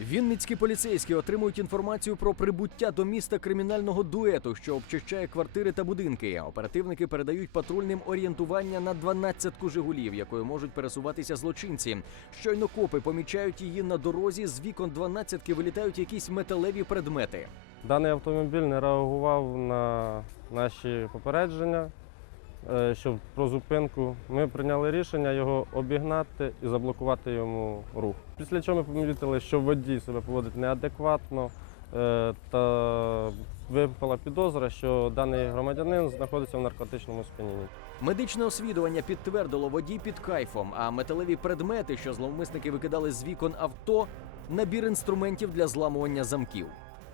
Вінницькі поліцейські отримують інформацію про прибуття до міста кримінального дуету, що обчищає квартири та будинки. Оперативники передають патрульним орієнтування на 12-ку Жигулів, якою можуть пересуватися злочинці. Щойно копи помічають її на дорозі. З вікон 12-ки вилітають якісь металеві предмети. Даний автомобіль не реагував на наші попередження що про зупинку. Ми прийняли рішення його обігнати і заблокувати йому рух. Після чого ми помітили, що водій себе поводить неадекватно е, та випала підозра, що даний громадянин знаходиться в наркотичному сп'янінні. Медичне освідування підтвердило водій під кайфом, а металеві предмети, що зловмисники викидали з вікон авто, набір інструментів для зламування замків.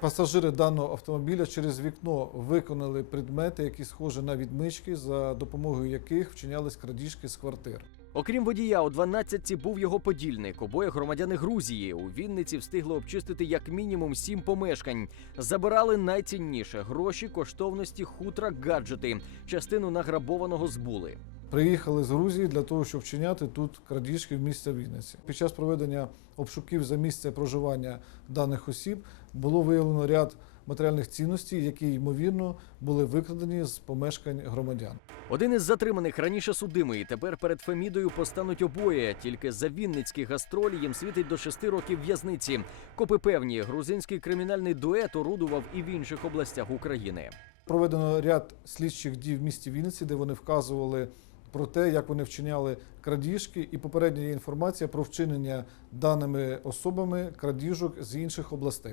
Пасажири даного автомобіля через вікно виконали предмети, які схожі на відмички, за допомогою яких вчинялись крадіжки з квартир. Окрім водія, у 12-ці був його подільник. Обоє громадяни Грузії. У Вінниці встигли обчистити як мінімум сім помешкань. Забирали найцінніше гроші, коштовності, хутра, гаджети. Частину награбованого збули. Приїхали з Грузії для того, щоб вчиняти тут крадіжки в місті Вінниці. Під час проведення обшуків за місце проживання даних осіб було виявлено ряд матеріальних цінностей, які ймовірно були викрадені з помешкань громадян. Один із затриманих раніше судимий. Тепер перед Фемідою постануть обоє. Тільки за вінницькі гастролі їм світить до шести років в'язниці. Копи певні, грузинський кримінальний дует орудував і в інших областях України. Проведено ряд слідчих дій в місті Вінниці, де вони вказували про те, як вони вчиняли крадіжки, і попередня інформація про вчинення даними особами крадіжок з інших областей.